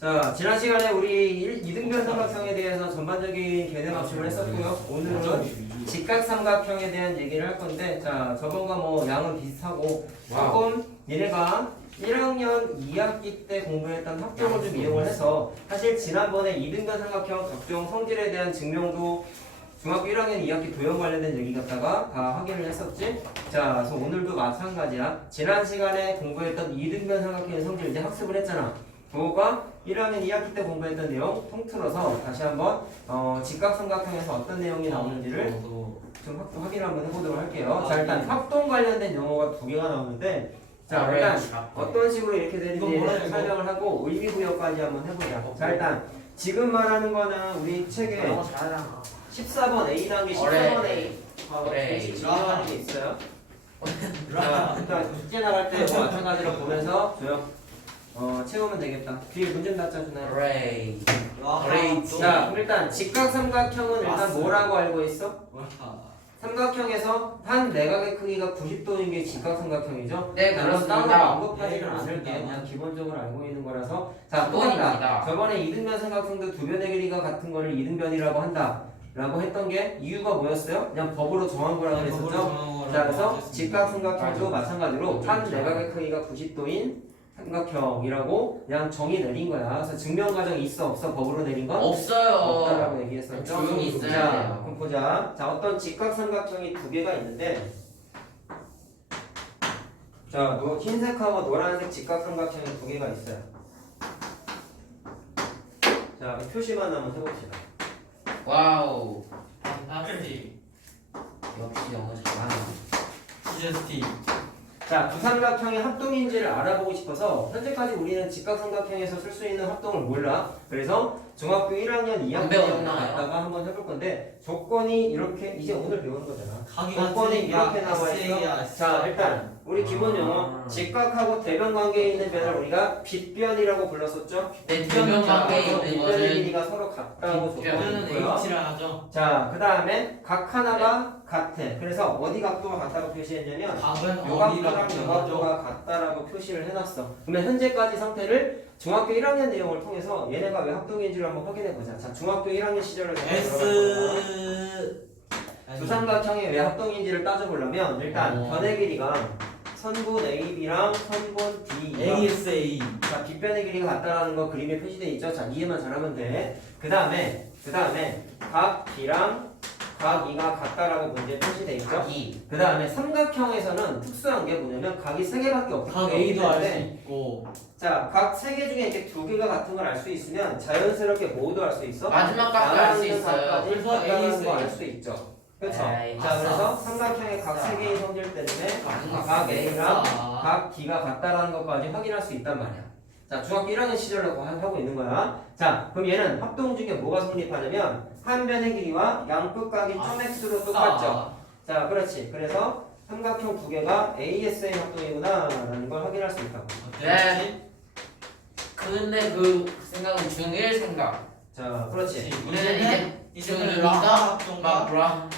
자, 지난 시간에 우리 일- 이등변 삼각형에 대해서 전반적인 개념 학습을 했었고요. 오늘은 직각삼각형에 대한 얘기를 할 건데, 자, 저번과 뭐 양은 비슷하고 조금 얘네가 1학년 2학기 때 공부했던 합정을 좀 이용을 해서 사실 지난번에 이등변 삼각형 각종 성질에 대한 증명도 중학교 1학년 2학기 도형 관련된 얘기 갖다가 다 확인을 했었지. 자, 그래서 오늘도 마찬가지야. 지난 시간에 공부했던 이등변 삼각형의 성질 이제 학습을 했잖아. 그거가 1학년 2학기 때 공부했던 내용 통틀어서 다시 한번 어, 직각삼각형에서 어떤 내용이 나오는지를 좀 확, 확인을 한번 해보도록 할게요. 자, 일단 합동 관련된 용어가 두 개가 나오는데 자, 일단 어떤 식으로 이렇게 되는지? 설명을 하고 의미 부여까지 한번 해보자. 자, 일단 지금 말하는 거는 우리 책에 영어 잘하잖아. 14번 A 단계 14번 A 게 있어요. 자, 일단 숙제 나갈 때 뭐 마찬가지로 보면서 조용 어 채우면 되겠다. 뒤에 문좀 닫자 주나요? 어레이. 자, 일단 직각삼각형은 일단 뭐라고 알고 있어? 삼각형에서 한 내각의 크기가 90도인 게 직각삼각형이죠? 네, 물론 따로 그렇습니다. 언급하지는 네, 않을게 그렇습니다. 그냥 기본적으로 알고 있는 거라서 자, 또. 한다. 저번에 이등변 삼각형도 두 변의 길이가 같은 거를 이등변이라고 한다. 라고 했던 게 이유가 뭐였어요? 그냥 법으로 정한 거라고 그랬었죠? 자, 그래서 직각삼각형도 마찬가지로 한 내각의 크기가 90도인 삼각형이라고 그냥 정의 내린 거야. 그래서 증명 과정이 있어 없어 법으로 내린 건 없어요. 없다라고 얘기했었죠. 조용히 있어야 자, 돼요. 그럼 보자. 자, 어떤 직각 삼각형이 두 개가 있는데, 자, 노, 흰색하고 노란색 직각 삼각형이 두 개가 있어요. 자, 표시만 한번 해봅시다. 와우. 판타스틱 역시 영어 잘하네. 디저스티 자, 두 삼각형의 합동인지를 알아보고 싶어서 현재까지 우리는 직각삼각형에서 쓸 수 있는 합동을 몰라. 그래서 중학교 1학년 2학년 안 배웠나요? 갔다가 한번 해볼 건데 조건이 이렇게 이제 오늘 배우는 거잖아. 조건이 이렇게 나와 있어. 자, 일단 우리 기본 용어 아. 직각하고 대변 관계에 있는 변을 우리가 빗변이라고 불렀었죠. 네, 대변 관계에 있는 빗변의 거는 길이가 서로 같다고 빗변. 조건이 저는 있고요. H라 하죠 자, 그 다음에 각 하나가 같아. 그래서 어디 각도가 같다고 표시했냐면 각은 요각도랑 하죠 요각도가 같다라고 표시를 해놨어. 그러면 현재까지 상태를 중학교 1학년 내용을 통해서 얘네가 왜 합동인지를 한번 확인해 보자. 자, 중학교 1학년 시절을 잠깐 들어갈 거야. S 두 삼각형이 왜 합동인지를 따져보려면 일단 어. 변의 길이가 선분 AB랑 선분 D가 ASA 자, 빗변의 길이가 같다라는 거 그림에 표시돼 있죠. 자, 이해만 잘하면 돼. 그 다음에 그 다음에 각 B랑 각 E가 같다라고 문제에 표시돼 있죠. 이. 그 다음에 삼각형에서는 특수한 게 뭐냐면 각이 세 개밖에 없기 각 A도 알수 있고 자, 각세개 중에 이렇게 두 개가 같은 걸 알 수 있으면 자연스럽게 뭐도 알수 있어? 마지막 값도 알수 있어요. 그래서 그래서 A는 ASA. 거알 수 있죠. 그렇죠. 에이, 자, 아싸. 그래서 삼각형의 각 세 개의 성질 때문에 마지막 각 A랑 아, 각 D가 같다라는 것까지 확인할 수 있단 말이야. 자, 중학교 1학년 시절로 하- 하고 있는 거야. 자, 그럼 얘는 합동 중에 뭐가 성립하냐면 한 변의 길이와 양끝 각이 점 x로 똑같죠. 자, 그렇지. 그래서 삼각형 두 개가 ASA 합동이구나라는 걸 확인할 수 있다고. 네. 근데 그 생각은 중1 생각. 자, 그렇지. 우리는 이제 이제는 중이니까 라하 막 합동과 브라.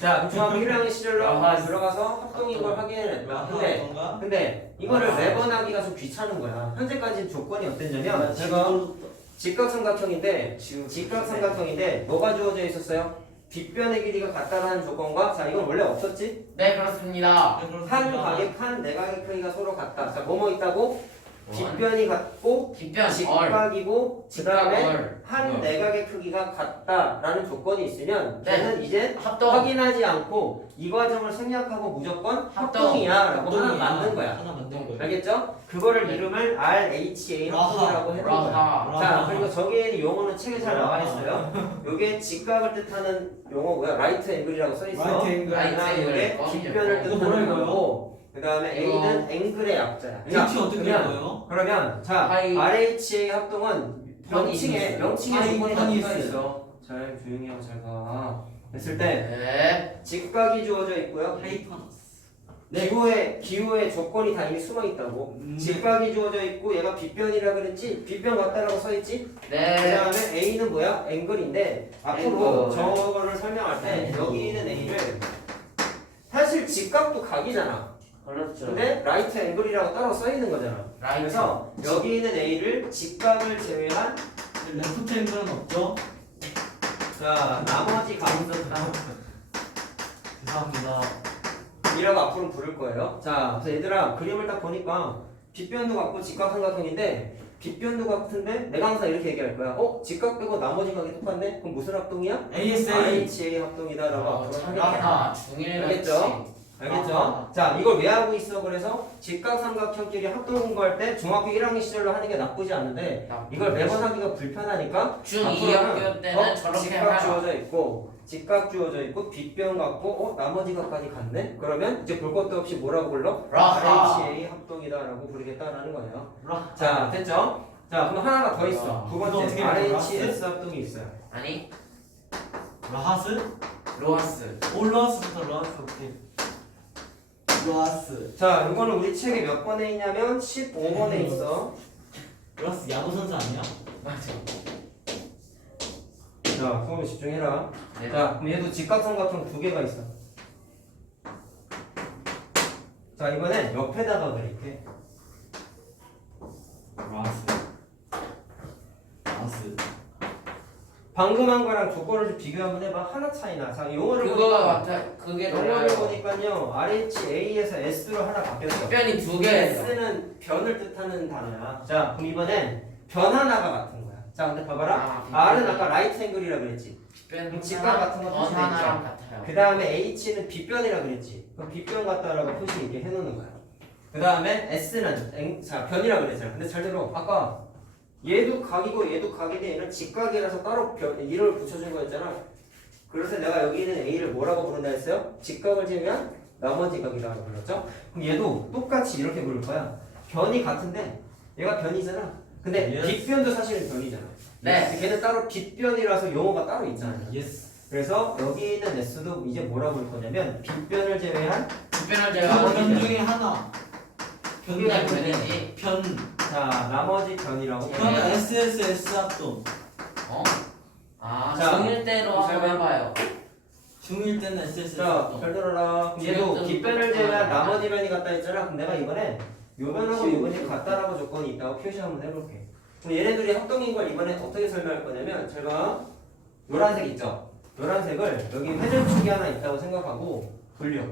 자, 그럼 중학교 1학년 시절로 아하. 들어가서 합동인 걸 확인을 했다. 라하 근데 근데 이거를 아. 매번 하기가 좀 귀찮은 거야. 현재까지 조건이 어땠냐면 제가 지금 직각삼각형인데 직각삼각형인데 뭐가 주어져 있었어요? 빗변의 길이가 같다라는 조건과 자 이건 원래 없었지? 네 그렇습니다. 한 각의 한 내각의 크기가 서로 같다. 자 뭐뭐 있다고? 빗변이 같고 뒷변 얼. 직각이고 그 다음에 얼. 한 어. 내각의 크기가 같다라는 조건이 있으면 네. 걔는 이제 합동. 확인하지 않고 이 과정을 생략하고 무조건 합동. 합동이야 라고 하나 합동이야. 만든 거야. 하나 만든 거예요 알겠죠? 그거를 이름을 RHA 합동이라고 해놓은 거야. 라하. 자. 그리고 저기에는 용어는 책에 잘 나와 있어요. 요게 직각을 뜻하는 용어고요. 라이트 앵글이라고 써 있어. 라이트 앵글. 라이트 앵글. 뒷변을 이거 뜻하는? 거고, 그 다음에 이거- A는 앵글의 약자야. H 어떻게 된 그러면, 거예요? 그러면 자, 하이. RHA 합동은 명칭에 있어요. 명칭에 하이, 조건이 다 하이 들어가 있어요. 있어. 잘 조용히 하고 잘 가. 했을 때 네. 직각이 주어져 있고요. 하이파너스 기호의 기호의 조건이 다 이미 숨어 있다고. 음. 직각이 주어져 있고 얘가 빗변이라 그랬지? 빗변 같다라고 써 있지? 그 네. 다음에 A는 뭐야? 앵글인데 앞으로 앵글. 저거를 설명할 때. 여기 있는 A를 사실 직각도 각이잖아. 그렇죠. 근데 라이트 앵글이라고 따로 써 있는 거잖아. 라이트. 그래서 여기 있는 A를 직각을 제외한 레프트 앵글은 없죠? 자 나머지 가운데 죄송합니다. 이라고 앞으로 부를 거예요. 자, 그래서 얘들아 그림을 딱 보니까 빗변도 같고 직각삼각형인데 빗변도 같은데 내가 항상 이렇게 얘기할 거야. 어? 직각 빼고 나머지 각이 똑같네? 그럼 무슨 합동이야? ASA. RHA 합동이다라고 어, 앞으로 하겠다. 잘한다. 중일 알겠죠? 알겠죠? 아. 자, 이걸 왜 하고 있어? 그래서 직각삼각형끼리 합동 공부할 때 중학교 1학년 시절로 하는 게 나쁘지 않은데 이걸 매번 하기가 불편하니까 중 앞으로는 2학년 때는 어? 저렇게 직각 해라. 주어져 있고 직각 주어져 있고 빗변 같고 어? 나머지 각까지 같네? 그러면 이제 볼 것도 없이 뭐라고 불러? 라하. RHA 합동이다라고 부르겠다라는 거예요. 라. 자, 됐죠? 자, 그럼 하나가 더 있어. 두 이거 번째 어떻게? RHS 합동이 있어요. 아니 라하스? 로하스. 올라왔부터 라하스 오케이. 로하스. 자, 이거는 우리 책에 몇 번에 있냐면 15번에 있어. 로하스 야구 선수 아니야? 맞아. 자, 수업 집중해라. 네. 자, 그럼 얘도 직각삼각형 두 개가 있어. 자, 이번엔 옆에다가 그릴게. 라하스. 라하스. 방금 한 거랑 조건을 좀 비교 한번 해봐. 하나 차이나. 자, 용어를 그거 보니까 같아. 그게 달라요. 보니까요. RHA에서 S로 하나 바뀌었어. 변이 두 개예요. S는 변을 뜻하는 단어야. 자, 그럼 이번엔 변 하나가 같은 거야. 자, 근데 봐봐라. 아, R은 아까 라이트 앵글이라 그랬지. 변 직각 같은 거건 표시돼 하나랑 같아요. 그 다음에 H는 빗변이라 그랬지. 그럼 빗변 같다라고 표시 이렇게 해놓는 거야. 그 다음에 S는 앵, 자, 변이라 그랬잖아. 근데 잘 들어. 아까 얘도 각이고 얘도 각인데 얘는 직각이라서 따로 변, 이를 붙여준 거였잖아. 그래서 내가 여기 있는 A를 뭐라고 부른다 했어요? 직각을 제외한 나머지 각이라고 불렀죠? 그럼 얘도 똑같이 이렇게 부를 거야. 변이 같은데 얘가 변이잖아. 근데 Yes. 빗변도 사실은 변이잖아. 네. 걔는 따로 빗변이라서 용어가 따로 있잖아요. 예스. 그래서 여기 있는 S도 이제 뭐라고 볼 거냐면 빗변을 제외한 변을 네, 제가 그 나머지 변 중에 하나. 그냥 변 변이지. 변. 자 나머지 변이라고 그러면 SSS 합동. 어? 아 자, 중일 때로 잘 한번 해봐요. 중1 때는 SSS 자, 합동. 잘 들어라. 그럼 얘도 좀- 제외한 아. 나머지 변이 같다 했잖아. 그럼 내가 이번에 요 변하고 요 변이 같다라고 조건이 있다고 표시 한번 해볼게. 그럼 얘네들이 합동인 걸 이번에 어떻게 설명할 거냐면 제가 노란색 있죠? 노란색을 여기 회전축이 하나 있다고 생각하고 돌려.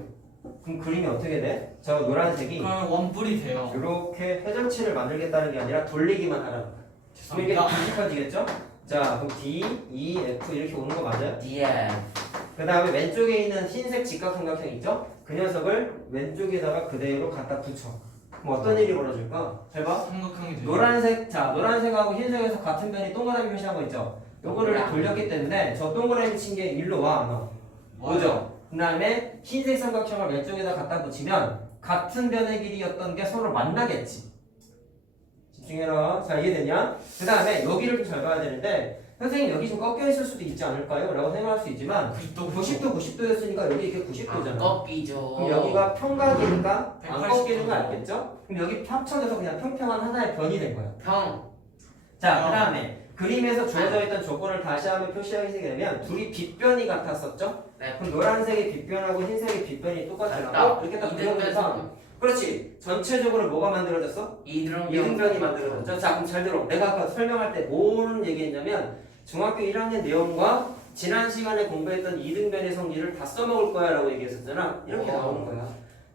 그럼 그림이 어떻게 돼? 저 노란색이 그러면 원뿔이 돼요. 이렇게 회전치를 만들겠다는 게 아니라 돌리기만 하라는 거야. 그럼 이게 죄송합니다. 뒤집혀지겠죠? 자, 그럼 D, E, F 이렇게 오는 거 맞아요? DM. 그 다음에 왼쪽에 있는 흰색 직각삼각형 있죠? 그 녀석을 왼쪽에다가 그대로 갖다 붙여. 그럼 어떤 일이 벌어질까? 잘 봐. 삼각형이 돼요. 노란색, 자, 노란색하고 흰색에서 같은 변이 동그라미 표시한 거 있죠? 요거를 동그라미. 돌렸기 때문에 저 동그라미 친 게 일로 와, 안 와? 오죠? 그 다음에 흰색 삼각형을 왼쪽에다 갖다 붙이면 같은 변의 길이였던 게 서로 만나겠지. 집중해라. 자, 이해되냐? 그 다음에 여기를 좀 잘 봐야 되는데, 선생님 여기 좀 꺾여 있을 수도 있지 않을까요? 라고 생각할 수 있지만, 90도 90도, 90도였으니까 여기 이게 90도잖아. 안 꺾이죠. 그럼 여기가 평각이니까 안180 꺾이는 거 알겠죠? 그럼 여기 합쳐져서 그냥 평평한 하나의 변이 된 거야. 평. 자, 어. 그 다음에 그림에서 주어져 있던 조건을 다시 한번 표시하게 되면 둘이 빗변이 같았었죠? 네. 그럼 노란색의 빗변하고 흰색의 빗변이 똑같잖아. 맞다. 어? 이렇게 딱 그려보니까 이등변 그렇지. 전체적으로 뭐가 만들어졌어? 이등변 이등변이 만들어졌죠. 자, 그럼 잘 들어. 내가 아까 설명할 때 뭐는 얘기했냐면 중학교 1학년 내용과 지난 시간에 공부했던 이등변의 성질을 다 써먹을 거야 라고 얘기했었잖아. 이렇게 오. 나오는 거야.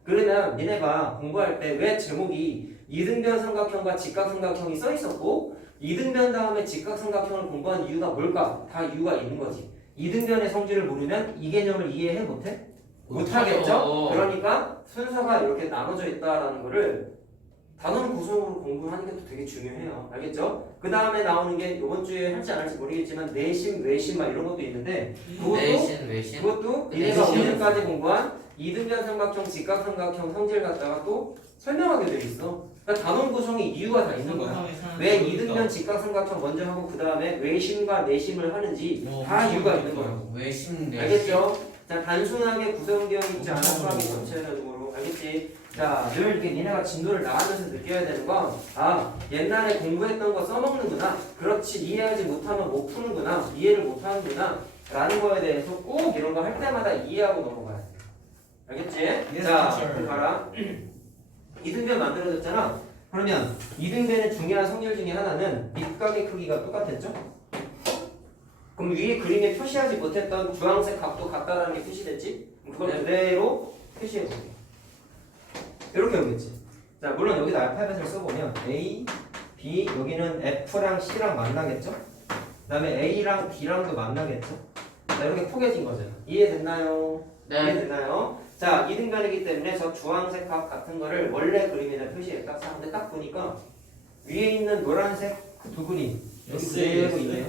그러면 니네가 공부할 때 왜 제목이 이등변 삼각형과 직각삼각형이 써 있었고 이등변 다음에 직각삼각형을 공부한 이유가 뭘까? 다 이유가 있는 거지. 이등변의 성질을 모르면 이 개념을 이해해 못해? 못하겠죠? 못하죠. 그러니까 순서가 이렇게 나눠져 있다라는 거를 단원 구성으로 공부하는 게 또 되게 중요해요. 알겠죠? 그 다음에 나오는 게 이번 주에 할지 안 할지 모르겠지만 내심, 외심 막 이런 것도 있는데 그것도 내신 외신. 그것도 네, 니네가 내심. 오늘까지 공부한 이등변 삼각형, 직각삼각형 성질 갖다가 또 설명하게 돼 있어. 그러니까 단원 구성에 이유가 다 있는 거야. 왜. 이등변 직각삼각형 먼저 하고 그 다음에 외심과 내심을 하는지 어, 다 이유가. 있는 거야. 외신 내신. 알겠죠? 자, 단순하게 구성되어 있지 않아 엄청 수학이. 전체적으로 알겠지? 자, 늘 이렇게 니네가 진도를 나가면서 느껴야 되는 건 아, 옛날에 공부했던 거 써먹는구나. 그렇지, 이해하지 못하면 못 푸는구나. 이해를 못하는구나. 라는 거에 대해서 꼭 이런 거 할 때마다 이해하고 넘어가야 돼. 알겠지? Yes, 자, 봐라. 이등변 만들어졌잖아. 그러면 이등변의 중요한 성질 중에 하나는 밑각의 크기가 똑같았죠? 그럼 위에 그림에 표시하지 못했던 주황색 각도 같다라는 게 표시됐지? 그걸 그대로 표시해 볼게. 이렇게 오겠지. 자, 물론 여기다 알파벳을 써보면 A, B, 여기는 F랑 C랑 만나겠죠? 그 다음에 A랑 B랑도 만나겠죠? 자, 이렇게 포개진 거죠. 이해됐나요? 네. 이해됐나요? 자, 이등변이기 때문에 저 주황색 각 같은 거를 원래 그림에다 표시했다. 자, 근데 딱 보니까 위에 있는 노란색 두 그림 여기 그대로. 있네요.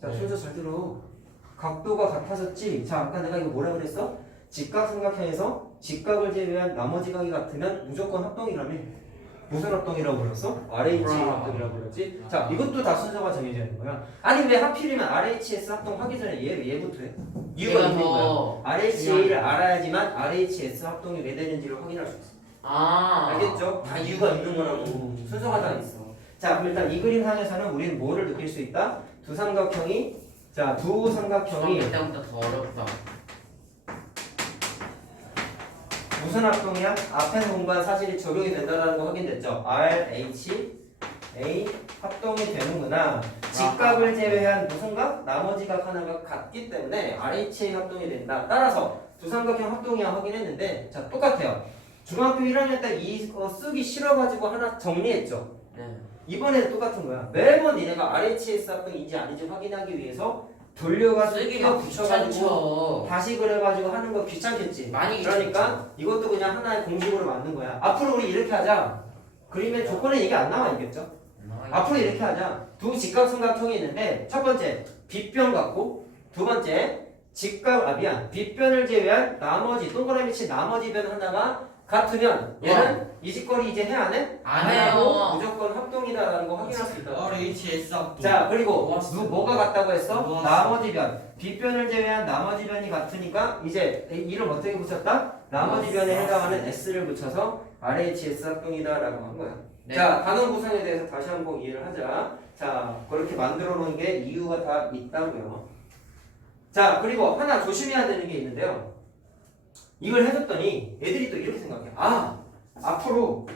자, 네. 순서 잘 들어. 각도가 같아졌지. 자, 아까 내가 이거 뭐라 그랬어? 직각삼각형에서 직각을 제외한 나머지 각이 같으면 무조건 합동이라며. 무슨 합동이라고 불렀어? RH 와. 합동이라고 불렀지. 자, 이것도 다 순서가 정해져 있는 거야. 아니 왜 하필이면 RHS 합동 하기 전에 얘 얘부터 해? 이유가 있는 거야. 더 RHA를 알아야지만 RHS 합동이 왜 되는지를 확인할 수 있어. 아. 알겠죠? 다 이유가 있는 거라고. 순서가 다 있어. 자, 그럼 일단 이 그림상에서는 우리는 뭐를 느낄 수 있다? 두 삼각형이 자, 두 삼각형이 때보다 더 어렵다. 무슨 합동이야? 앞에서 공부한 사실이 적용이 된다는 거 확인됐죠? R, H, A 합동이 되는구나. 직각을 제외한 무슨 각? 나머지 각 하나가 같기 때문에 RHA 합동이 된다. 따라서 두 삼각형 합동이야 확인했는데 자 똑같아요. 중학교 1학년 때이 어, 쓰기 싫어가지고 하나 정리했죠. 네. 이번에도 똑같은 거야. 매번 니네가 RHS 합동인지 아닌지 확인하기 위해서 돌려가지고 다 쓰기가 붙여가지고 귀찮죠. 다시 그래가지고 하는 거 귀찮겠지. 많이 그러니까 이것도 그냥 하나의 공식으로 만든 거야. 앞으로 우리 이렇게 하자. 그림의 조건에 이게 안 나와 있겠죠? 앞으로 이렇게 하자. 두 직각 삼각형이 있는데 첫 번째 빗변 같고 두 번째 직각 아 미안 빗변을 제외한 나머지 동그라미 친 나머지 변 하나가 같으면 얘는 이 짓거리 이제 해 안 해? 안 해요. 무조건 합동이다라는 거 확인할 수 있다. RHS 합동. 자 그리고 모았어. 누 뭐가 같다고 했어? 모았어. 나머지 변 빗변을 제외한 나머지 변이 같으니까 이제 이- 이름 어떻게 붙였다? 나머지. 변에 해당하는 S를 붙여서 RHS 합동이다라고 한 거야. 네. 자 단원 구성에 대해서 다시 한번 이해를 하자. 자 그렇게 만들어 놓은 게 이유가 다 있다고요. 자 그리고 하나 조심해야 되는 게 있는데요. 이걸 해줬더니 애들이 또 이렇게 생각해. 아 앞으로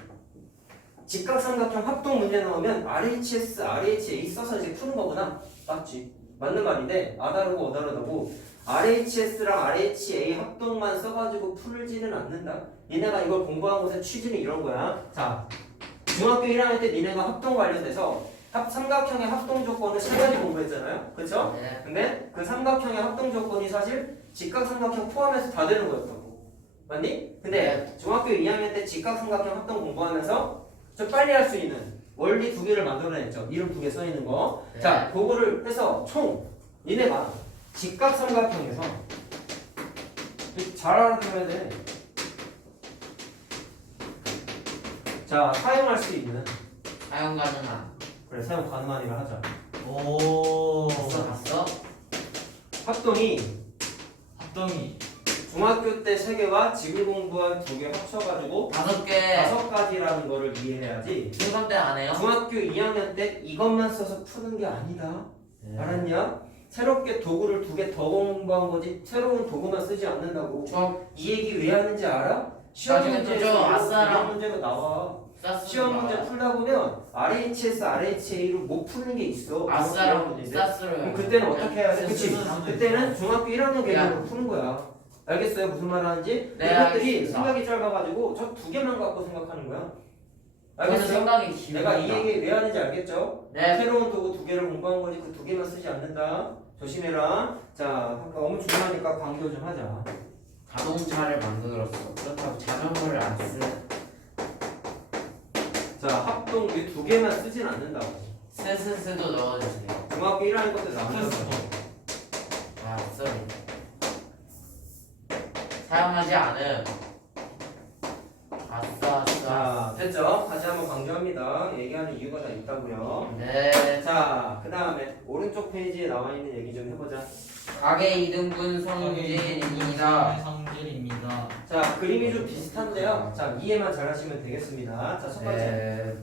직각삼각형 합동 문제 나오면 RHS, RHA 써서 이제 푸는 거구나. 맞지? 맞는 말인데 아다르고 어다르다고 RHS랑 RHA 합동만 써가지고 풀지는 않는다. 니네가 이걸 공부한 곳의 취지는 이런 거야. 자, 중학교 1학년 때 니네가 합동 관련돼서 합, 삼각형의 합동 조건을 세 가지 공부했잖아요. 그쵸? 네. 근데 그 삼각형의 합동 조건이 사실 직각삼각형 포함해서 다 되는 거였다고. 맞니? 근데 중학교 2학년 때 직각삼각형 합동 공부하면서 좀 빨리 할 수 있는 원리 두 개를 만들어냈죠. 이름 두 개 써 있는 거. 네. 자, 그거를 해서 총 니네가 직각삼각형에서 잘 알아들어야 돼. 자, 사용할 수 있는 사용 가능한. 그래 사용 가능한 이걸 하자. 오. 봤어 봤어? 합동이 합동이. 중학교 때 세 개와 지금 공부한 두 개 합쳐가지고 다섯 개. 다섯 가지라는 거를 이해해야지. 중3 때안 해요? 중학교 2학년 때 이것만 써서 푸는 게 아니다. 네. 알았냐? 새롭게 도구를 두 개 더 공부한 거지 새로운 도구만 쓰지 않는다고. 중학 이 얘기 왜 하는지 알아? 시험 나중에 문제에서 또 이런 아싸라. 이런 문제가 나와. 시험 문제 풀다 보면 RHS, RHA로 못 푸는 게 있어. 문제인데. 싸스를. 그럼 그때는 어떻게 해야 돼? 그치? 그때는 중학교 1학년 개념으로 푸는 거야. 알겠어요? 무슨 말 하는지? 네, 이것들이 알겠습니다. 생각이 짧아가지고 저 두 개만 갖고 생각하는 거야. 저는 알겠어요? 생각이 길어. 내가 이 얘기 왜 하는지 알겠죠? 네. 새로운 도구 두 개를 공부한 거지 그 두 개만 쓰지 않는다. 조심해라. 자, 아까 너무 중요하니까 강조 좀 하자. 자동차를 만들었어. 그렇다고 자전거를 안 쓰. 자, 합동 이 두 개만 쓰진 않는다고. 스스스도 넣어주세요. 중학교 1학년 것도 나왔어. 사용하지 않음. 아싸 아싸. 자, 됐죠? 다시 한번 강조합니다. 얘기하는 이유가 다 있다고요. 네. 자, 그 다음에 오른쪽 페이지에 나와 있는 얘기 좀 해보자. 가계 2등분 성질입니다. 성질입니다. 자, 그림이 좀 비슷한데요. 자, 이해만 잘 하시면 되겠습니다. 자, 첫 번째. 네.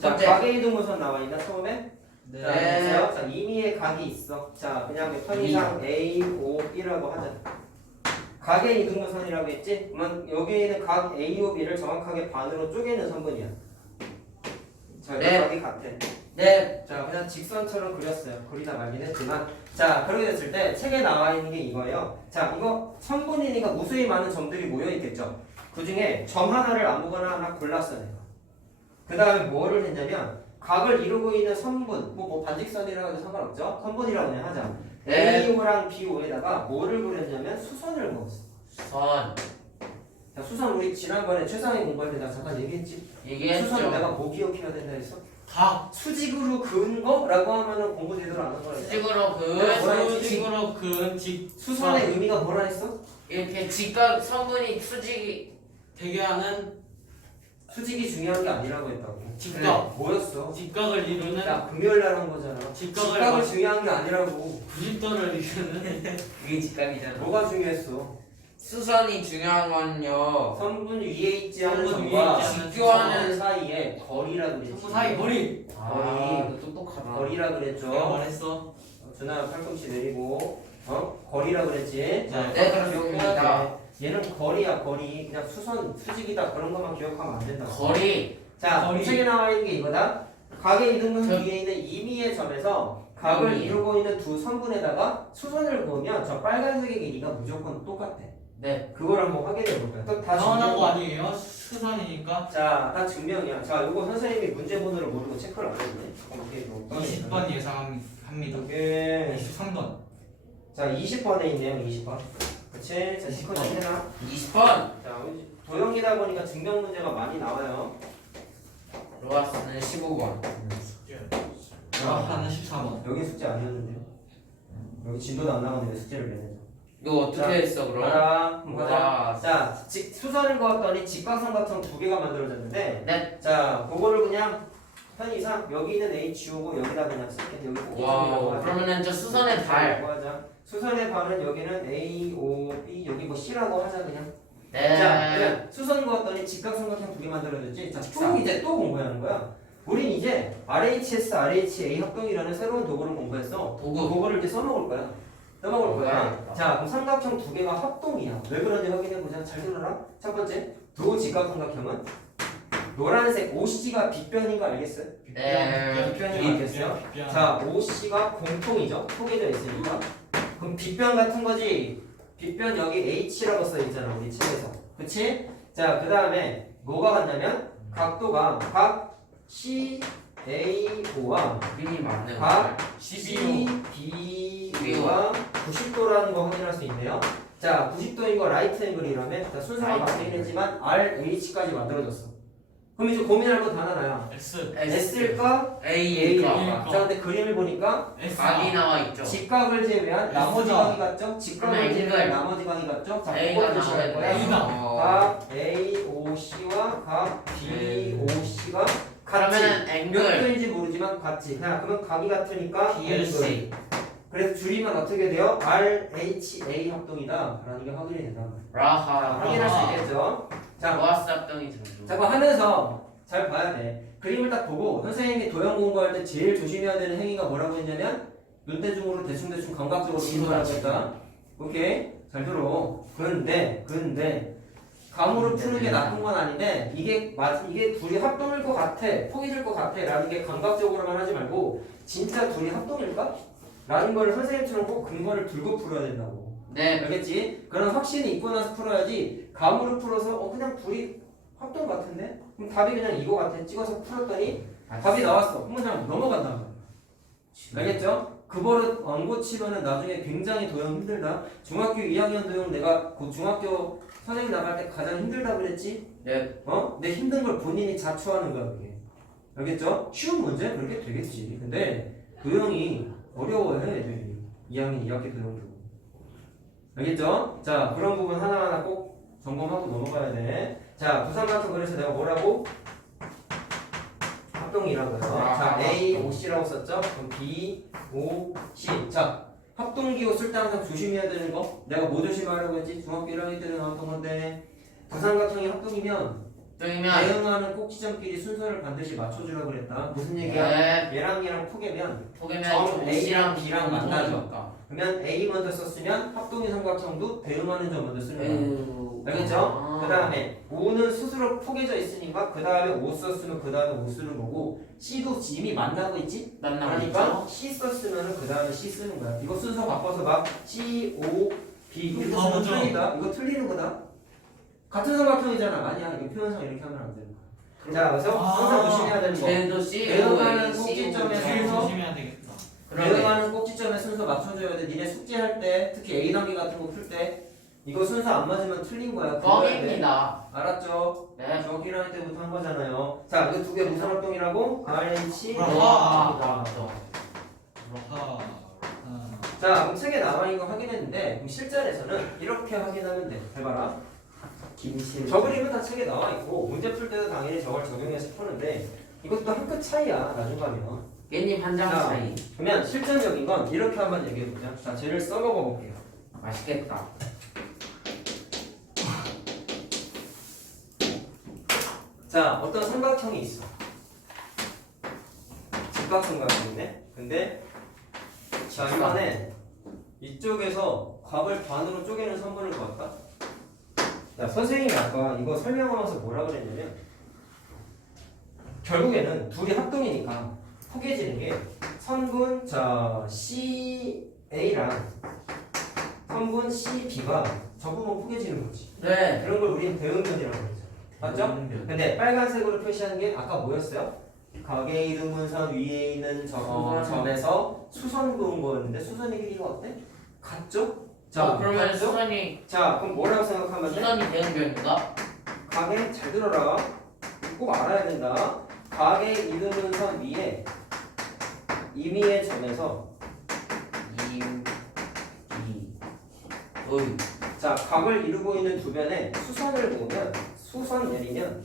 자, 번째. 가계 이동분선 나와 있나 처음에? 네. 자. 자, 임의의 각이 있어. 자, 그냥 편의상 A, O, B라고 하자. 각의 이등분선이라고 했지? 그러면 여기 있는 각 AO B를 정확하게 반으로 쪼개는 선분이야. 자, 네. 각이 같아. 네. 자, 그냥 직선처럼 그렸어요. 그리다 말긴 했지만. 자, 그렇게 됐을 때 책에 나와 있는 게 이거예요. 자, 이거 선분이니까 무수히 많은 점들이 모여 있겠죠. 그 중에 점 하나를 아무거나 하나 골랐어, 내가. 그 다음에 뭐를 했냐면, 각을 이루고 있는 선분, 뭐, 뭐 반직선이라고 해도 상관없죠? 선분이라고 그냥 하자. 네. AO랑 BO에다가 뭐를 그렸냐면 수선을 그었어. 선. 자, 수선 우리 지난번에 최상위 공부할 때 나 잠깐 얘기했지? 얘기했죠. 수선 내가 뭐 기억해야 된다 했어? 각 수직으로 그은 거라고 하면은 공부 제대로 안 한 거라 했어. 수직으로 그 네, 했지? 수직으로 그은 직 수선의 의미가 뭐라 했어? 이렇게 직각 성분이 수직이 대개하는 수직이 중요한 게 아니라고 했다고. 직각. 그래, 뭐였어? 직각을 이루는 야, 금요일 날 한 거잖아. 직각을 직각이 막- 중요한 게 아니라고. 90도를 이루는 그게 직각이잖아. 뭐가 중요했어? 수선이 중요한 건요. 선분 위에 있지 않은 선분 위에 점과 있지 않은 직교하는 선 사이에 거리라 그랬지. 선부 사이 머리 아, 너 똑똑하다. 거리라 내가 그랬죠. 말했어 준아 팔꿈치 내리고 어 거리라 그랬지. 자, 네, 그거 그렇습니다. 얘는 거리야 거리. 그냥 수선 수직이다 그런 것만 기억하면 안 된다. 거리. 자, 거리. 책에 나와 있는 게 이거다. 각의 이등분 저- 위에 있는 임의의 점에서 각을 임의. 이루고 있는 두 선분에다가 수선을 그으면 저 빨간색의 길이가 무조건 똑같아. 네. 그걸 한번 확인해 볼까요? 또다 당연한 거. 아니에요? 수선이니까 자, 다 증명이야. 자, 이거 선생님이 문제 번호를 모르고 체크를 안 했네. 오케이, 뭐. 20번 예상합니다 오케이. 23번 자, 20번에 있네요, 20번. 그치? 자, 10번 20번. 해라. 20번. 자, 도형이다 보니까 증명 문제가 많이 나와요. 로아스는 15번. 하나는 14번 여기 숙제 아니었는데요. 여기 진도도 안 나오는데 숙제를 왜 내죠? 이거 어떻게 자, 했어 그럼? 가라. 가자. 와. 자, 직, 수선을 그었더니 직각삼각형 두 개가 만들어졌는데, 네. 자, 그거를 그냥 편의상 여기 있는 H오고 여기다 그냥 쓸게. 여기. 하자. 그러면은 저 수선의 발. 수선의 발은 여기는 A, O, B, 여기 뭐 C라고 하자 그냥. 네. 자, 그냥 수선 그었더니 직각삼각형 두 개 만들어졌지. 자, 또 직선. 이제 또 공부하는 거야. 우린 이제 RHS, RHA 합동이라는 새로운 도구를 공부했어. 도구. 그거를 이제 써먹을 거야. 써먹을 거야. 써먹어야겠다. 자, 그럼 삼각형 두 개가 합동이야. 왜 그런지 확인해 보자. 잘 들어라. 첫 번째, 도 직각삼각형은 노란색 OC가 빗변인 거 알겠어요? 네. 빗변인 거 알겠어요? 빗변. 자, OC가 공통이죠. 포개져 있으니까. 그럼 빗변 같은 거지. 빗변 여기 H라고 써 있잖아. 우리 책에서. 그치? 자, 그 다음에 뭐가 같냐면 각도가 각 CAO와 미리 맞네. 각 12호 CBO와 90도라는 거 확인할 수 있네요. 자, 90도인 거 라이트 앵글이라면 자, 순서가 바뀌긴 했지만 RH까지 만들어졌어. 그럼 이제 고민할 거다 하나야. X S일까? A일까? A일까? 자, 근데 그림을 보니까 S 각이 나와 있죠. 직각을 제외한 나머지 S가. 각이 같죠? 직각을 그러면 제외한 A가 나머지 각이 같죠? 자, A가 그걸 표시할 나와 거야. A가. 있네. 각 A, O, C와 각 B, O, C가 같이. 그러면은 몇 앵글 도인지 모르지만 같지. 자, 그러면 각이 같으니까 앵글. BLC. 그래서 줄이면 어떻게 돼요? RHA 합동이다. 라는 게 확인이 된다. 자, 라하. 확인할 수 있겠죠? 자, 합동이 정도. 잠깐 하면서 잘 봐야 돼. 그림을 딱 보고 선생님이 도형 공부할 때 제일 조심해야 되는 행위가 뭐라고 했냐면 눈대중으로 대충대충 감각적으로 분석하라고 했다. 오케이? 잘 들어. 근데 근데 감으로 푸는 게 나쁜 건 아닌데 이게 맞 이게 둘이 합동일 것 같아 포기질 것 같아라는 게 감각적으로만 하지 말고 진짜 둘이 합동일까? 라는 걸 선생님처럼 꼭 근거를 들고 풀어야 된다고. 네. 알겠지? 그런 확신이 있고 나서 풀어야지 감으로 풀어서 어 그냥 둘이 합동 같은데? 그럼 답이 그냥 이거 같아 찍어서 풀었더니 답이 나왔어 그럼 그냥 넘어간다. 알겠죠? 그 버릇 안 고치면은 나중에 굉장히 도형 힘들다 중학교 2학년 도형 내가 그 중학교 선생님 나갈 때 가장 힘들다 그랬지? 네. 어? 내 힘든 걸 본인이 자초하는 거야 그게 알겠죠? 쉬운 문제 그렇게 되겠지 근데 도형이 어려워해 애들이 2학년 2학기 도형도 알겠죠? 자 그런 부분 하나하나 꼭 점검하고 넘어가야 돼 자 부산 같은 그래서 내가 뭐라고? 합동이라고요 자 아, A, 합동. O, C라고 썼죠? 그럼 B, O, C 자 합동 기호 쓸 때 항상 조심해야 되는 거 내가 뭐 조심하려고 했지? 중학교 1학년 때는 나왔던 건데 부산 같은이 합동이면 뚱이면 대응하는 꼭지점끼리 순서를 반드시 맞춰주라고 그랬다. 무슨 얘기야? 네 얘랑 얘랑 포개면 포개면 점좀 A랑 B랑 만나죠. 그러면 A 먼저 썼으면 합동의 삼각형도 대응하는 점 먼저 쓰는 거야. 에휴. 알겠죠? 아. 그 다음에 O는 스스로 포개져 있으니까 그 다음에 O 썼으면 그 다음에 O 쓰는 거고 C도 이미 만나고 있지? 만나고 그러니까 있죠? C 썼으면 그 다음에 C 쓰는 거야. 이거 순서 바꿔서 막 C, O, B 이렇게 아, 쓰면 맞아. 틀리다. 이거 틀리는 거다. 같은 삼각형이잖아. 아니야. 이거 표현상 이렇게 하면 안 되는 거야. 자, 그래서 아. 항상 조심해야 되는 거. 쟤도 C 대응하는 O A C 꼭지점에 순서. 조심해야 되겠다. 그러네 대응하는 꼭지점의 순서 맞춰줘야 돼. 니네 숙제할 때, 특히 A 단계 같은 거 풀 때, 이거 순서 안 맞으면 틀린 거야. 그거 해야 돼. 뻥입니다 알았죠? 네 저기로 할 때부터 한 거잖아요. 자, 이거 두개 무슨 활동이라고? 아하. 와. 아. 자, 그럼 책에 나와 있는 거 확인했는데, 그럼 실전에서는 이렇게 확인하면 돼. 해봐라. 김실 저 그림은 다 책에 나와 있고, 문제 풀 때도 당연히 저걸 적용해서 푸는데, 이것도 한 끗 차이야, 나중 가면. 깻잎 한 장 자. 차이 그러면 실전적인 건 이렇게 한번 얘기해 보자. 자, 쟤를 써먹어 볼게요. 맛있겠다 자, 어떤 삼각형이 있어. 직각삼각형이네. 근데 자 이번에 이쪽에서 곽을 반으로 쪼개는 선분을 그었다. 야 선생님이 아까 이거 설명하면서 뭐라 그랬냐면 결국에는 둘이 합동이니까 포개지는 게 선분 자 CA랑 선분 CB가 저분은 포개지는 거지. 네 그런 걸 우리는 대응변이라고 그러죠. 맞죠? 근데 빨간색으로 표시한 게 아까 뭐였어요? 가게 이등분선 위에 있는 점, 수선. 점에서 수선 그은 거였는데 수선의 길이가 어때? 같죠? 자, 어, 그러면? 수선이 자, 그럼 뭐라고 생각하면 돼? 수선이 대응변인가? 가게 잘 들어라. 꼭 알아야 된다. 가게 이등분선 위에 임의의 점에서 이, 이, 의 자, 각을 이루고 있는 두 변에 수선을 보면 수선 내리면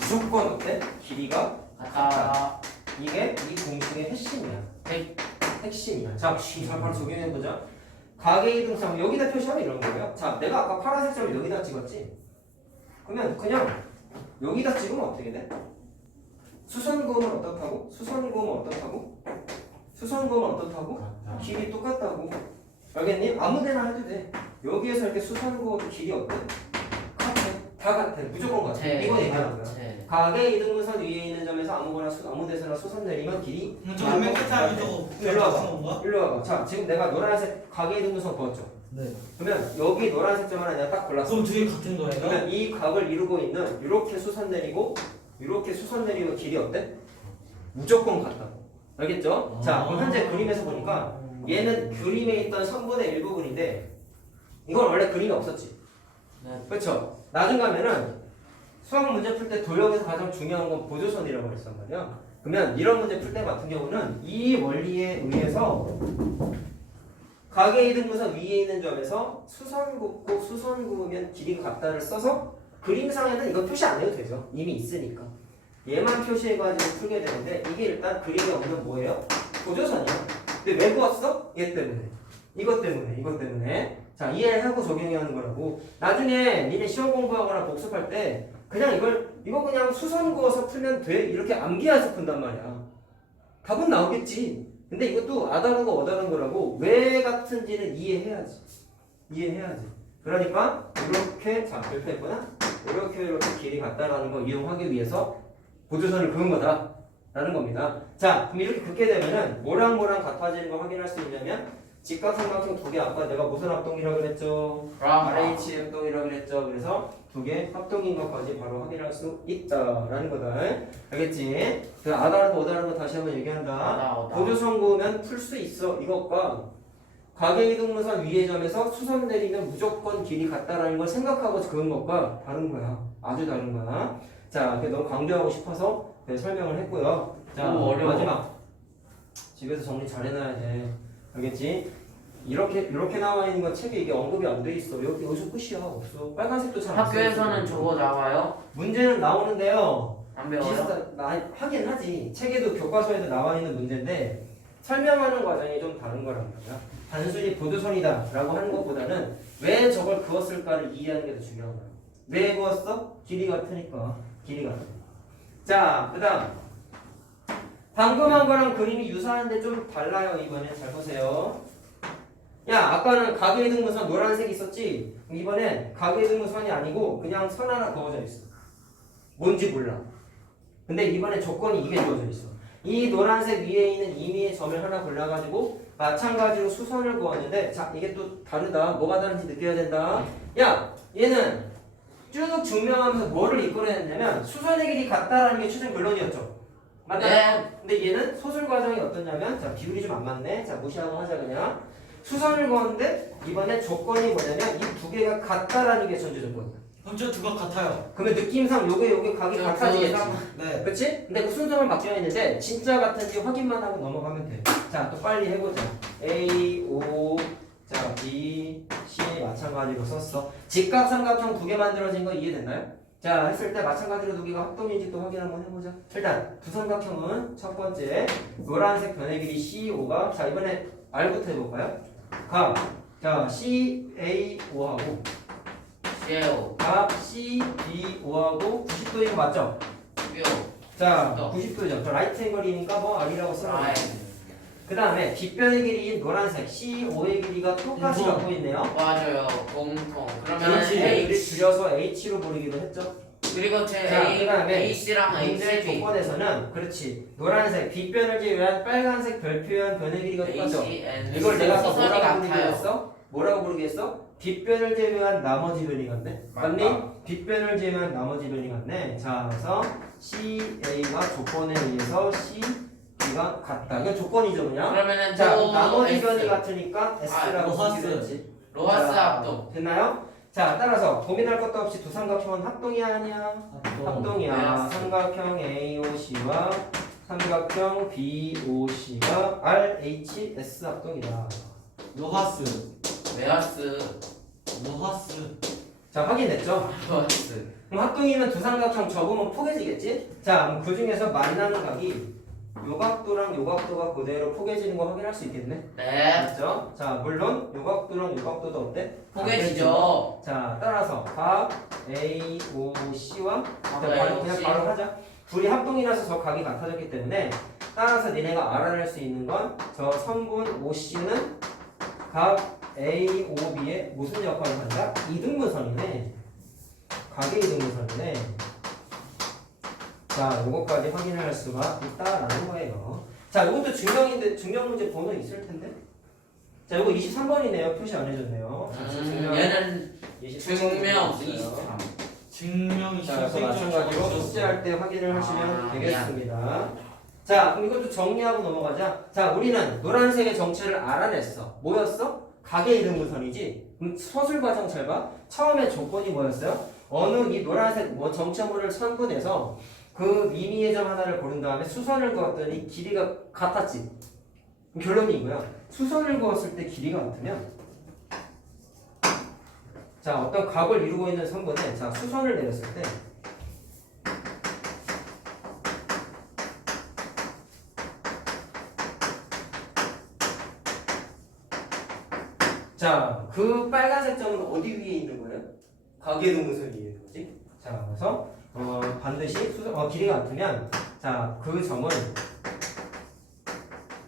무조건 어때? 길이가 갔다 이게 이 공식의 핵심이야. 핵. 핵심이야. 자, 자 바로 적용해 보자. 가계 이등상 여기다 표시하면 이런 거예요. 자, 내가 아까 파란색 점을 여기다 찍었지. 그러면 그냥 여기다 찍으면 어떻게 돼? 수선 그으면 어떻다고? 수선 그으면 어떻다고? 수선 그으면 어떻다고? 길이 똑같다고. 알겠니? 아무데나 해도 돼. 여기에서 이렇게 수선 그어도 길이 어때? 같아. 다 같아. 무조건 같아. 제 이거 얘기하는 거야. 제 가게 이등분선 위에 있는 점에서 아무거나 수, 아무 데서나 수선 내리면 길이 저거 맨 끝에 하면 저거 일로 와봐. 건가? 일로 와봐. 자, 지금 내가 노란색 가게 이등분선 그었죠. 네. 그러면 여기 노란색 점 하나 내가 딱 골랐어. 그럼 두개 같은 거예요? 그러면 이 각을 이루고 있는 이렇게 수선 내리고 이렇게 수선 내리면 길이 어때? 무조건 같다고. 알겠죠? 자, 그럼 현재 그림에서 보니까 얘는 그림에 있던 선분의 일부분인데 이건 원래 그림이 없었지. 네. 그렇죠? 나중 가면은 수학 문제 풀 때 도형에서 가장 중요한 건 보조선이라고 했단 말이야. 그러면 이런 문제 풀 때 같은 경우는 이 원리에 의해서 가게 이등분선 위에 있는 점에서 수선 긋고 수선 그으면 길이 같다를 써서 그림상에는 이거 표시 안 해도 되죠. 이미 있으니까. 얘만 표시해가지고 풀게 되는데 이게 일단 그림에 없는 뭐예요? 보조선이야. 근데 왜 그었어? 얘 때문에. 이것 때문에, 이것 때문에. 자, 이해하고 적용하는 거라고. 나중에 니네 시험 공부하거나 복습할 때 그냥 이걸 이거 그냥 수선 그어서 풀면 돼 이렇게 암기해서 푼단 말이야. 답은 나오겠지. 근데 이것도 아다른 거 어다른 거라고 왜 같은지는 이해해야지. 이해해야지. 그러니까 이렇게 자 별표했구나. 이렇게 이렇게 길이 같다라는 거 이용하기 위해서 보조선을 그은 거다 라는 겁니다. 자, 그럼 이렇게 긋게 되면은 뭐랑 뭐랑 같아지는 걸 확인할 수 있냐면 직각삼각형 두 개 아까 내가 무슨 합동이라고 그랬죠? RH 합동이라고 그랬죠. 그래서 두 개 합동인 것까지 바로 확인할 수 있다라는 거다. 알겠지? 그 어다른 거 다시 한번 얘기한다. 보조선 그으면 풀 수 있어. 이것과 가계 이동무선 위의 점에서 수선 내리면 무조건 길이 같다라는 걸 생각하고 그은 것과 다른 거야. 아주 다른 거야. 자, 이렇게 너무 강조하고 싶어서 네, 설명을 했고요. 자, 오. 마지막. 집에서 정리 잘 해놔야 돼. 알겠지? 이렇게 이렇게 나와 있는 건 책에 이게 언급이 안 돼 있어. 여기 여기서 끝이야. 없어. 빨간색도 잘안 학교에서는 저거 나와요? 문제는 나오는데요. 안 배워요? 비슷한 나 하긴 하지. 책에도 교과서에도 나와 있는 문제인데 설명하는 과정이 좀 다른 거란 말이야. 단순히 보도선이다 라고 하는 것보다는 왜 저걸 그었을까를 이해하는 게 더 중요한 거야 왜 그었어? 길이 같으니까 길이 같으니까 자 그 다음 방금 한 거랑 그림이 유사한데 좀 달라요 이번엔. 잘 보세요. 야 아까는 가게 등무선 노란색 있었지? 이번엔 가게 등무선이 아니고 그냥 선 하나 그어져 있어. 뭔지 몰라. 근데 이번에 조건이 이게 주어져 있어. 이 노란색 위에 있는 임의의 점을 하나 골라가지고 마찬가지로 수선을 그었는데 자 이게 또 다르다. 뭐가 다른지 느껴야 된다. 야 얘는 쭉 증명하면서 뭐를 이끌어냈냐면 수선의 길이 같다라는 게 최종 결론이었죠 맞나요? 네. 근데 얘는 소술 과정이 어떠냐면 자 비율이 좀 안 맞네 자 무시하고 하자 그냥 수선을 그었는데 이번에 조건이 뭐냐면 이 두 개가 같다라는 게 전제 조건이야 형저 두각 같아요. 그러면 느낌상 요게 요게 각이 저 같아지겠지 그 네. 그치? 근데 그 순서만 바뀌어 있는데 진짜 같은지 확인만 하고 넘어가면 돼. 자, 또 빨리 해보자. A, O, 자 B, C 마찬가지로 썼어. 직각삼각형 두 개 만들어진 거 이해됐나요? 자, 했을 때 마찬가지로 두 개가 합동인지 또 확인 한번 해보자. 일단 두 삼각형은 첫 번째 노란색 변의 길이 CO가 자 이번에 R부터 해볼까요? 각. 자, C, A, O하고 쉐오 각 C, B, O하고 90도인 거 맞죠? 뷰 자, 또. 90도죠. 저 라이트 앵글이니까 뭐 R이라고 써라. 라인 그 다음에 빗변의 길이인 노란색 CO의 길이가 똑같이 일본. 갖고 있네요. 맞아요 공통 그러면 그렇지. 우리 H 줄여서 H로 부르기로 했죠. 그리고 제 자, A 그다음에 A씨랑 문제 HB 조건에서는 그렇지. 노란색 빗변을 제외한 빨간색 별 표현 변의 길이가 똑같죠. HN 이걸 내가 아까 뭐라고 같아요 했어? 뭐라고 부르겠어? 빗변을 제외한 나머지 변이 같네. 맞니? 빗변을 제외한 나머지 변이 같네. 자, 그래서 CA가 조건에 의해서 CB가 같다. 이건 조건이죠, 그냥. 그러면은 자, 또 나머지 S. 변이 같으니까 S라고 로하스. 쓰기로 했지. 로하스 자, 합동 됐나요? 자, 따라서 고민할 것도 없이 두 삼각형은 합동이야 아니야? 합동이야. 네. 삼각형 AOC와 삼각형 BOC가 RHS 합동이다. 로하스. 메아스 로하스. 자, 확인됐죠? 로하스 그럼 합동이면 두 삼각형 접으면 포개지겠지? 자, 그럼 그 중에서 만나는 각이 요 각도랑 요 각도가 그대로 포개지는 거 확인할 수 있겠네? 네 맞죠? 자, 물론 요 각도랑 요 각도도 어때? 포개지죠 자, 따라서 각 A, O, C와 자, 네, 바로 그냥 C. 바로 하자. 둘이 합동이라서 저 각이 같아졌기 때문에 따라서 니네가 알아낼 수 있는 건 저 선분 OC는 각 A, O, B의 무슨 역할을 한다? 이등분선이네. 각의 이등분선이네. 자, 요거까지 확인할 수가 있다라는 거예요. 자, 요것도 증명인데 증명 문제 번호 있을 텐데. 자, 요거 23번이네요. 표시 안 해줬네요. 자, 음, 얘는 23번 증명 있어요. 23 증명이 자, 그래서 마찬가지로 숙제할 때 확인을 하시면 아, 되겠습니다. 자, 그럼 이것도 정리하고 넘어가자. 자, 우리는 노란색의 정체를 알아냈어. 뭐였어? 가게 이등분선이지. 그럼 서술 과정 잘 봐. 처음에 조건이 뭐였어요? 어느 이 노란색 뭐 정체물을 선분해서 그 미미의 점 하나를 고른 다음에 수선을 그었더니 길이가 같았지. 결론이 이거야. 수선을 그었을 때 길이가 같으면 자 어떤 각을 이루고 있는 선분에 자 수선을 내렸을 때 자, 그 빨간색 점은 어디 위에 있는 거예요? 가계동무선 위에 있는 거지. 자, 그래서 어, 반드시 수선, 어, 길이가 같으면 자, 그 점은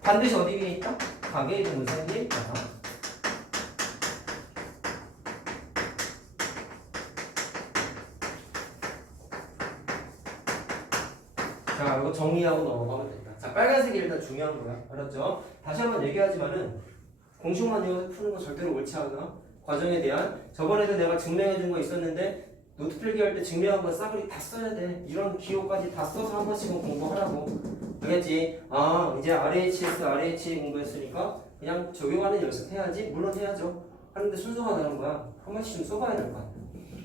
반드시 어디 위에 있다? 가계동무선 위에 있다. 자, 이거 정리하고 넘어가면 된다. 자, 빨간색이 일단 중요한 거야. 알았죠? 다시 한번 얘기하지만은 공식만 외워서 푸는 거 절대로 옳지 않아. 과정에 대한 저번에도 내가 증명해 준 거 있었는데 노트 필기 할 때 증명한 거 싸그리 다 써야 돼. 이런 기호까지 다 써서 한 번씩은 공부하라고. 알겠지? 아, 이제 RHS, RH 공부했으니까 그냥 적용하는 연습해야지. 물론 해야죠. 하는데 순서가 다른 거야. 한 번씩 좀 써봐야 될 거야.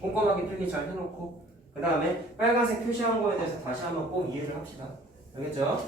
꼼꼼하게 필기 잘 해놓고 그 다음에 빨간색 표시한 거에 대해서 다시 한번 꼭 이해를 합시다. 알겠죠?